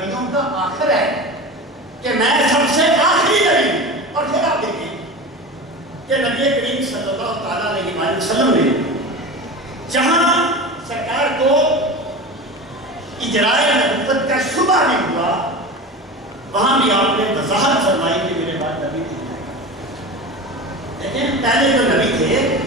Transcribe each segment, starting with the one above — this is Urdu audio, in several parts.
نبیوں کا آخر ہے کہ میں سب سے آخری نبی ہوں. اور پھر آپ دیکھیں کہ نبی کریم صلی اللہ تعالیٰ علیہ وسلم نے جہاں سرکار کو اجرائے نبوت کا شبہ نہیں ہوا وہاں بھی آپ نے وضاحت فرمائی کہ میرے بعد نبی نہیں آئے گا. لیکن پہلے جو نبی تھے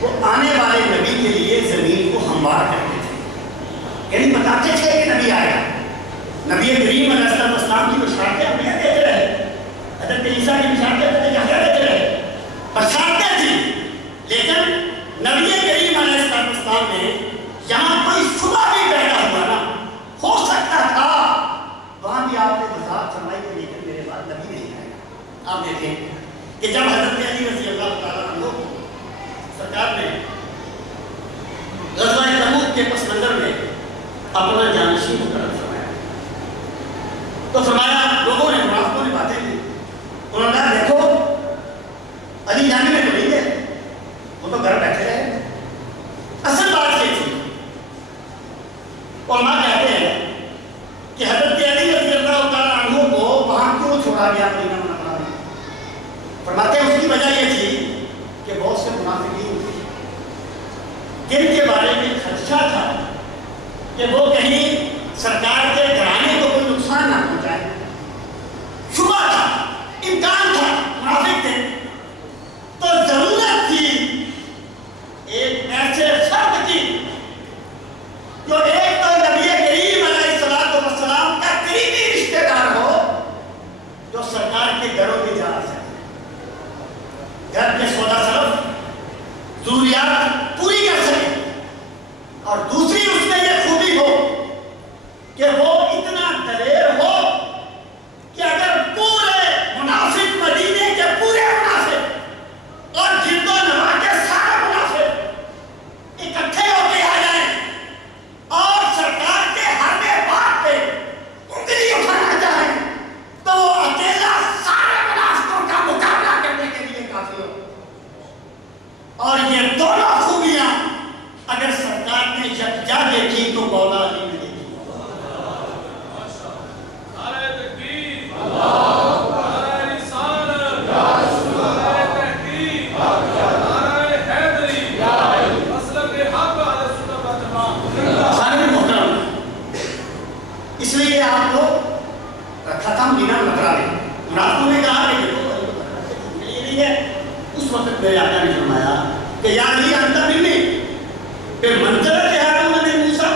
وہ آنے والے نبی کے لیے زمین کو ہموار کرتے تھے، یعنی بتاتے تھے کہ نبی آئے گا. نبی کریم علیہ السلام کی بشارتیں ہمیں دیتے رہے، حضرت عیسیٰ کی بشارتیں ہمیں دیتے رہے، بشارتیں تھیں. لیکن نبی کریم علیہ السلام نے یہاں کوئی شبہ بھی پیدا ہوا نا ہو سکتا تھا وہاں بھی آپ نے وضاحت فرمائی کہ لیکن میرے بعد نبی نہیں آئے گا. آپ دیکھیں کہ جب حضرت علی رضی اللہ تعالیٰ عنہ سرکار نے غزوہ تبوک کے پس منظر میں اپنا جانشین مقرر فرمایا تو فرمایا لوگوں نے منافقوں نے باتیں کی، انہوں نے کہا دیکھو علی جانے میں تو نہیں ہے، وہ تو گھر بیٹھے رہے. اصل بات یہ تھی علماء کہتے ہیں کہ حضرت علی رضی اللہ تعالیٰ عنہ کو وہاں کیوں چھوڑا گیا مدینہ منورہ میں؟ فرماتے ہیں اس کی وجہ یہ تھی کہ بہت سے منافقین تھے جن کے بارے میں خدشہ تھا کہ وہ کہیں سرکار کے گھرانے کو کوئی نقصان نہ پہنچائے. شبہ تھا، امکان تھا، منافق تھے. تو ضرورت تھی ایک ایسے فرد کی جو ایک تو نبی کریم علیہ السلام کا قریبی رشتہ دار ہو جو سرکار کے گھروں میں جا سکے، گھر کے سودا صرف ضروریات پوری کر سکے. اور دوسری اس میں یہ خوبی ہو کہ وہ اتنا دلیر ہو کہ اگر پورے منافق مدینے کے پورے منافق اور جلد و نما کے سارے منافق اکٹھے ہو کے آ جائیں اور سرکار کے ہر بات پہ انگلی اٹھانا چاہیں تو وہ اکیلا سارے منافقوں کا مقابلہ کرنے کے لیے کافی ہو. اور یہ دونوں خوبیاں اگر سرکار نے یکجا دیکھی تو مولا علی نے دیکھی. اس لیے آپ لوگ ختم دینا نظر آ رہے ہیں. منافقوں نے کہا کہ یہ نہیں ہے. اس وقت میرے آقا نے فرمایا کہ یا علی انت منی پھر منزلت ہارون نے موسیٰ،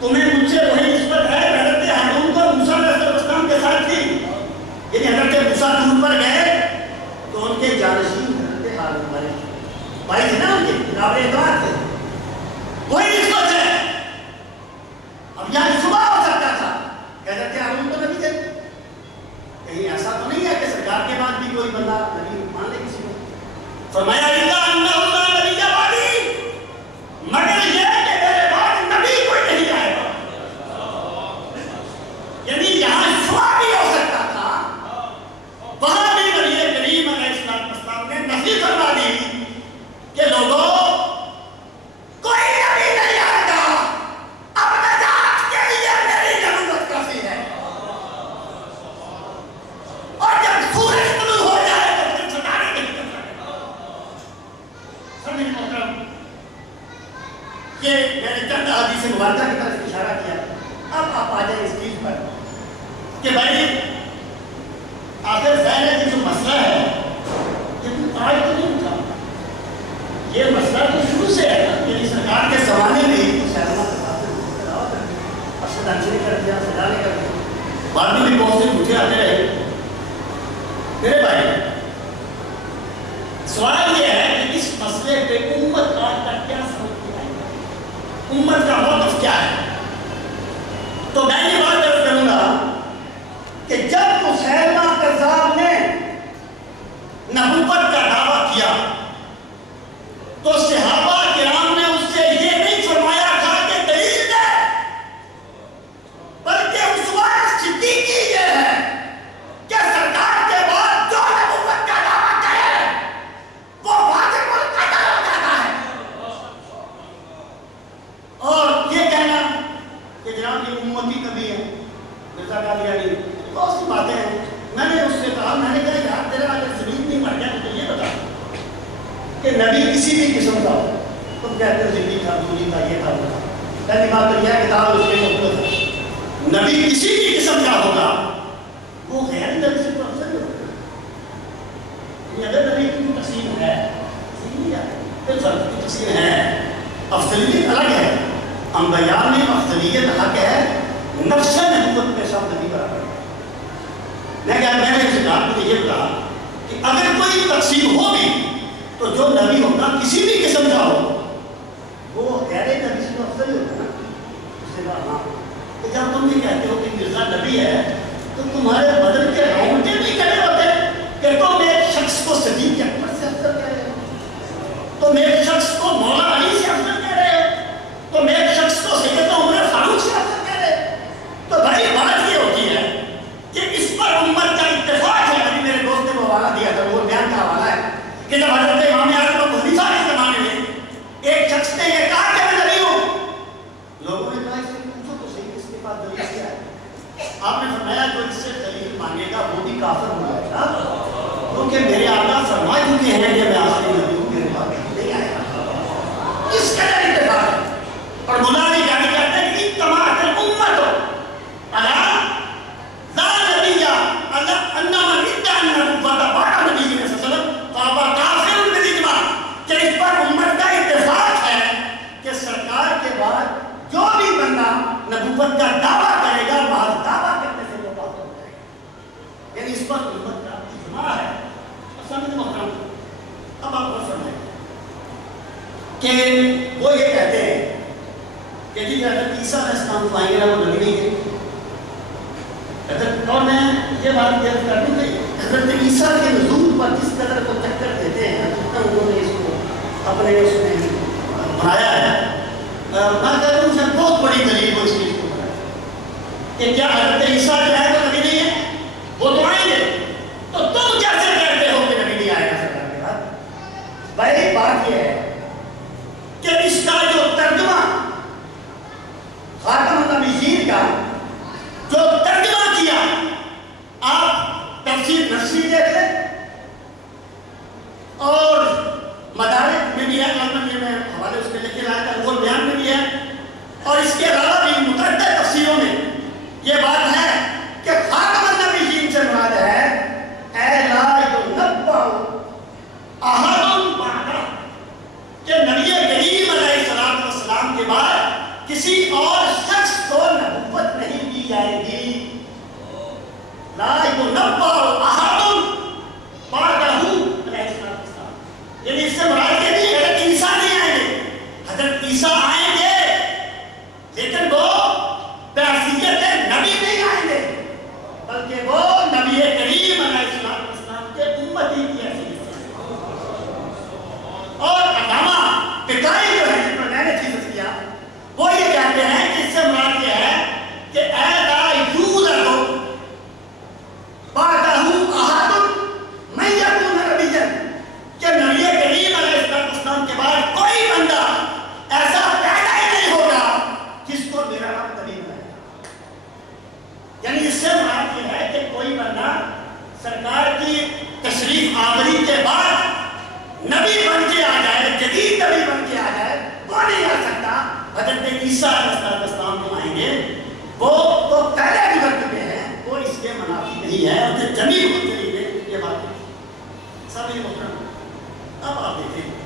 تمہیں مجھ سے وہی نسبت ہے حضرت ہارون کو موسیٰ علیہ السلام کے ساتھ تھی. یعنی حضرت موسیٰ دور پر گئے تو ان کے جانشین حضرت ہارون والے بھائی تھے نا، ان کے قابل اعتماد تھے، وہی نسبت ہے. اب یہاں صبح ہو سکتا تھا کہ حضرت ہارون تو نبی تھے، کہیں ایسا تو نہیں ہے کہ سرکار کے بعد بھی کوئی بندہ نبی مان لے کسی کو. فرمایا اللہ اللہ نبی جوانی مگر یہ کہ میرے بعد نبی کوئی نہیں آئے گا. یعنی یہاں شبہ بھی ہو سکتا تھا، وہاں بھی نبی کریم علیہ السلام نے نفی فرما دی کہ لوگوں کوئی نبی نہیں آئے گا، اب نجات کے لیے میری نبوت کافی ہے. اور جب سورج طلوع ہو جائے تو پھر ستارے نہیں کر سکتے. سمجھ محترم، یہ میں نے چند حدیث مبارکہ کی طرف اشارہ کیا. اب آپ آ جائیں اس چیز پر کہ بھائی آخر ظاہر ہے کہ جو مسئلہ ہے یہ آج تو نہیں تھا، یہ مسئلہ تو شروع سے ہے. یعنی سرکار کے زمانے میں ہی کر دیا، سجا نے کر دیا، بعد میں بھی بہت سے مجھے آتے رہے. میرے بھائی سوال یہ ہے کہ اس مسئلے پہ امت آج تک کیا سمجھتی ہے، امت کا موقف کیا ہے. تو میں یہ بات عرض کروں گا کہ جب مسیلمہ کذاب نے نبوت کا دعویٰ کیا تو صحابہ کرام نے اس سے یہ نہیں فرمایا تھا کہ دلیل دے، بلکہ اسوہ صدیقی یہ ہے کہ سرکار کے بعد جو نبوت کا دعویٰ کرے وہ واجب القتل ہو جاتا ہے. اور یہ کہنا کہ جناب یہ امتی کبھی ہے مرزا قادیانی بہت سی باتیں ہیں. میں نے اس سے کہا, میں نے کہا یار تیرا اگر زمین نہیں مر گیا تو یہ بتا کہ نبی کسی بھی قسم کا ہو. تم کہتے ہو زندگی کا دوری کا یہ تھا وہ تھا. پہلی بات تو یہ کتاب اس میں مطلب ہے نبی کسی بھی قسم کا ہوگا وہ غیر نبی سے تو افضل ہوگا. اگر نبی کی تقسیم ہے پھر فرق کی تقسیم ہے, افضلیت الگ ہے. انبیاء میں افضلیت حق ہے, نفس نبوت میں سب نبی برابر ہے. میں نے اس بات کو یہ کہا کہ اگر کوئی تقسیم ہو بھی تو جو نبی ہوگا کسی بھی قسم کا ہو وہ غیر نبی سے تو افضل ہوگا نا. اس سے کہا ہاں. تو جب تم یہ کہتے ہو کہ مرزا نبی ہے تو تمہارے بدن کے رونگٹے نہیں کھڑے ہوتے کہ تم ایک شخص کو صدیق اکبر سے افضل کہہ رہے ہو, تم ایک شخص کو مولا علی سے افضل کہہ رہے ہو, تم ایک شخص کو سیدنا عمر فاروق سے افضل کہہ رہے ہو. تو بھائی بات یہ ہوتی ہے کہ اس پر امت کا اتفاق ہے. ابھی میرے دوست نے وہ حوالہ دیا تھا, وہ بیان کا حوالہ ہے کہ جب حضرت امام اعظم ابو حنیفہ کے زمانے میں ایک شخص نے یہ کہا کہ میں نبی ہوں, لوگوں نے کہا اس سے پوچھو تو صحیح اس کے پاس دلیل کیا ہے. آپ نے فرمایا جو اس سے دلیل مانگے گا وہ بھی کافر ہو جائے گا, کیونکہ میرے آقا فرما چکے ہیں کہ میں آخری نبی ہوں, میرے پاس نہیں آئے گا. اس کا اتفاق ہے. اور مداری جانے کہتے ہیں کہ تمام امت ہو اللہ لا نبی اللہ انما ادعى النبوة بعد نبی صلی اللہ علیہ وسلم فهو کافر بالاجماع. کہ اس پر امت کا اتفاق ہے کہ سرکار کے بعد جو بھی بندہ نبوت کا دعویٰ کرے گا بعض دعویٰ کرنے سے وہ کافر ہو جائے گا. یعنی اس پر امت کا اجماع ہے. سمجھ محترم, اب آپ کو سمجھیں کہ وہ یہ کہتے ہیں کہ جی حضرت عیسیٰ علیہ السلام کو آئیں گے وہ نبی نہیں ہے. اور میں یہ بات کر دوں کہ حضرت عیسیٰ کے نزول پر جس قدر کو چکر دیتے ہیں انہوں نے اس کو اپنے اس میں بنایا ہے. میں کہتا ہوں سر بہت بڑی دلیل کو اس چیز کو بنایا کہ کیا حضرت عیسیٰ جو ہے وہ نبی نہیں ہے, وہ تو آئیں گے, تو تم کیسے کہتے ہو کہ نبی نہیں آئے گا سرکار کے بعد. بھائی بات یہ ہے کہ اس کا جو ترجمہ خاتم النبیین کا جو ترجمہ کیا, آپ تفسیر نصری دیکھ لیں اور مدارک میں بھی ہے, میں حوالے اس کے لکھے لایا تھا, وہ بیان میں بھی ہے, اور اس کے علاوہ بھی متعدد تفسیروں میں یہ بات ہے کہ خاتم النبیین سے مراد ہے اے لا ينبأ احد بعدہ, کہ نبی کریم علیہ السلام کے بعد کسی اور شخص کو نبوت نہیں دی جائے گی. لا ينبأ احد بعدہ علیہ السلام, یعنی اس سے مراد یہ نہیں حضرت عیسیٰ نہیں آئیں گے. حضرت عیسیٰ آئیں گے لیکن وہ بحیثیت نبی نہیں آئیں گے, بلکہ وہ نبی کریم علیہ السلام کے امتی کی حیثیت سے. اور علامہ پٹائی جو ہے جس پر میں نے چیز کیا وہ یہ کہتے ہیں کہ اس سے مراد یہ ہے کہ اے لا یولد بعدہ احد من یکون نبیا, کہ نبی کریم علیہ السلام کے بعد کوئی بندہ ایسا پیدا ہی نہیں ہوگا جس کو میرا رب نبی بنائے گا. یعنی اس سے مراد یہ ہے کہ کوئی بندہ سرکار کی تشریف آوری کے بعد نبی بن کے آ جائے, جدید نبی بن کے آ جائے, وہ نہیں آ سکتا. حضرت عیسیٰ علیہ السلام جو آئیں گے وہ تو پہلے بھی بن چکے ہیں, وہ اس کے منافی نہیں ہے, ان سے جمی ہوتی ہے یہ بات ہے. سب یہ محترم, اب آپ دیکھیں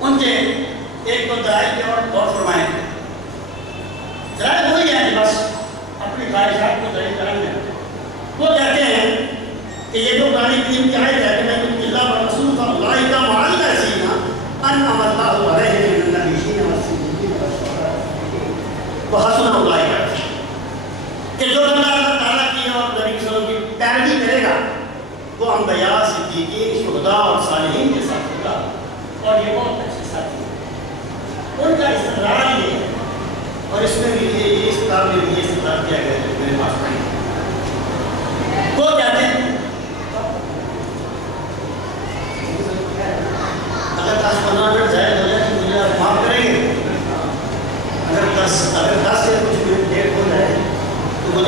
ان کے ایک تو دلائل کے اور غور فرمائیں. دلائل وہی ہے بس اپنی خواہشات کو دلیل کریں گے. وہ کہتے ہیں کہ یہ جو قرآن کریم کی آیت ہے کہ میں اللہ و رسول فاولئک مع الذین انعم اللہ علیہم من النبیین والصدیقین والشہداء وحسن اولئک رفیقا, کہ جو بندہ اللہ تعالیٰ کی اور نبی صلی اللہ علیہ وسلم کی پیروی کرے گا وہ انبیاء, صدیقین, شہداء اور صالحین کے ساتھ ہوگا, اور یہ بہت اچھے ساتھی ہیں. ان کا استدلال یہ ہے, اور اس میں بھی یہ اس کتاب میں بھی یہ استدلال کیا گیا ہے میرے پاس نہیں. وہ کہتے ہیں اگر 10-15 منٹ زائد ہو جائے تو مجھے آپ معاف کریں گے. اگر 10 سے کچھ منٹ لیٹ ہو جائے تو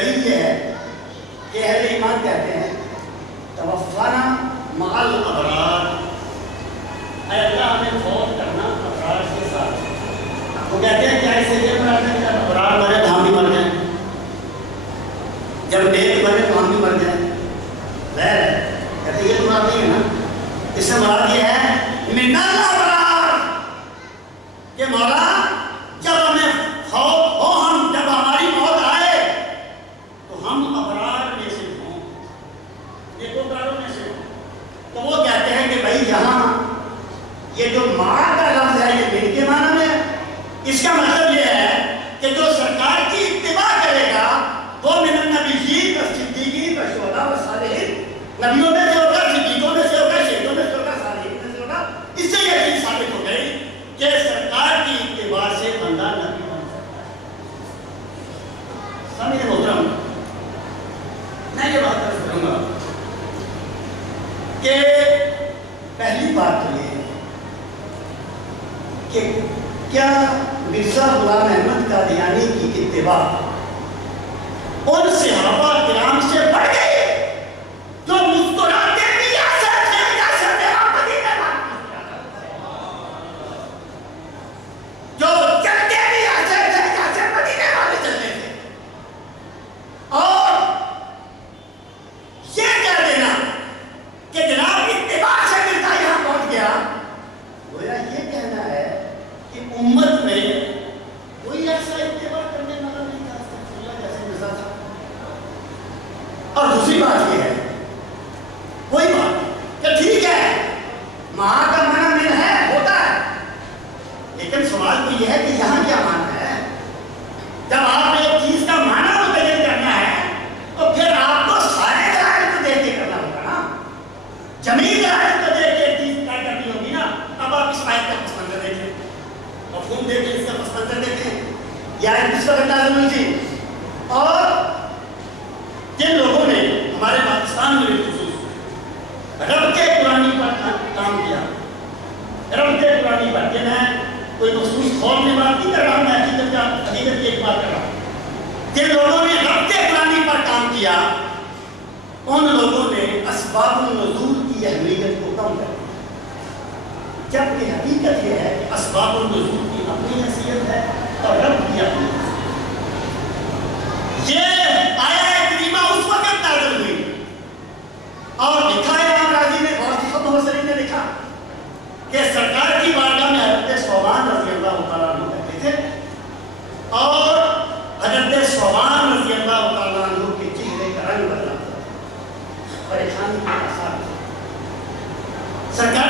دلیل یہ ہے کہ اہل ایمان کہتے ہیں توفانا مع الابرار، اے اللہ ہمیں فوت کرنا ابرار کے ساتھ۔ وہ کہتے ہیں کیا اس سے یہ مراد ہے کہ جب ابرار مرے تو ہم بھی مر جائیں، جب نیک مرے تو ہم بھی مر جائیں؟ ظاہر ہے کہتے یہ مراد نہیں ہے نا، اس سے مراد یہ ہے من الابرار کہ مولا جب ہمیں فوت ہو، ہم جب ہماری موت آئے تو ہم ابرار میں سے ہوں، نیکوکاروں میں سے ہوں۔ تو وہ کہتے ہیں کہ بھائی یہاں یہ جو ماں کا لفظ ہے یہ من کے معنی میں ہے، اس کا مطلب یہ ہے کہ جو سرکار کی اتباع کرے گا وہ من النبیین والصدیقین والشہداء والصالحین، نبیوں میں سے ہوگا، صدیقوں میں سے ہوگا، شہیدوں میں سے ہوگا، صالحین میں سے ہوگا۔ اس سے یہ چیز ثابت ہو گئی کہ سرکار کی اتباع سے بندہ نبی بن سکتا ہے۔ سامعین محترم، میں یہ بات عرض کروں گا کہ پہلی بات تو یہ ہے کہ کیا مرزا غلام احمد قادیانی کی اتباع ان صحابہ کرام سے بڑھ گئی جو مسکراتے بھی ایسے تھے جیسے میرا مدینہ جو چلتے بھی ایسے تھے جیسے مدینے والے چلتے تھے، اور یہ کہہ دینا کہ جناب اتباع سے مرزا یہاں پہنچ گیا، گویا یہ کہنا ہے کہ امت میں کوئی ایسا اتباع کرنے والا نہیں تھا جیسے مرزا تھا۔ اور دوسری بات یہ ہے، کوئی بات کہ ٹھیک ہے ماں کا معنی من ہے، ہوتا ہے، لیکن سوال تو یہ ہے کہ یہاں کیا معنی ہے؟ جب آپ نے ایک چیز کا معنی متعین کرنا ہے تو پھر آپ کو سارے دلائل کو دیکھ کے کرنا ہوگا نا، جمیع دلائل کو دیکھ کے ایک چیز طے کرنی ہوگی نا۔ اب آپ اس آیت کا پس منظر دیکھیں، مفہوم دیکھیں، اس کا پس منظر دیکھیں، یا اس وقت لازم ہوئی تھی۔ اور جن لوگوں نے ہمارے پاکستان میں بالخصوص رب کے قرآنی پر کام کیا، رب کے قرآنی پر، کہ میں کوئی مخصوص قوم میں بات نہیں کر رہا ہوں، میں حقیقت کی ایک بات کر رہا ہوں، جن لوگوں نے رب کے قرآنی پر کام کیا ان لوگوں نے اسباب النزول کی اہمیت کو کم کر دیا، جبکہ حقیقت یہ ہے کہ اسباب النزول کی اپنی حیثیت ہے اور رب کی اپنی حیثیت۔ یہ آیت کریمہ اس وقت نازل ہوئی اور لکھا ہے امام راضی نے، بہت سی مفسرین نے لکھا کہ سرکار کی بارگاہ میں حضرت ثوبان رضی اللہ تعالیٰ عنہ کہتے تھے، اور حضرت ثوبان رضی اللہ تعالیٰ عنہ کے چہرے کا رنگ بدلا تھا، پریشانی کے آثار تھے۔ سرکار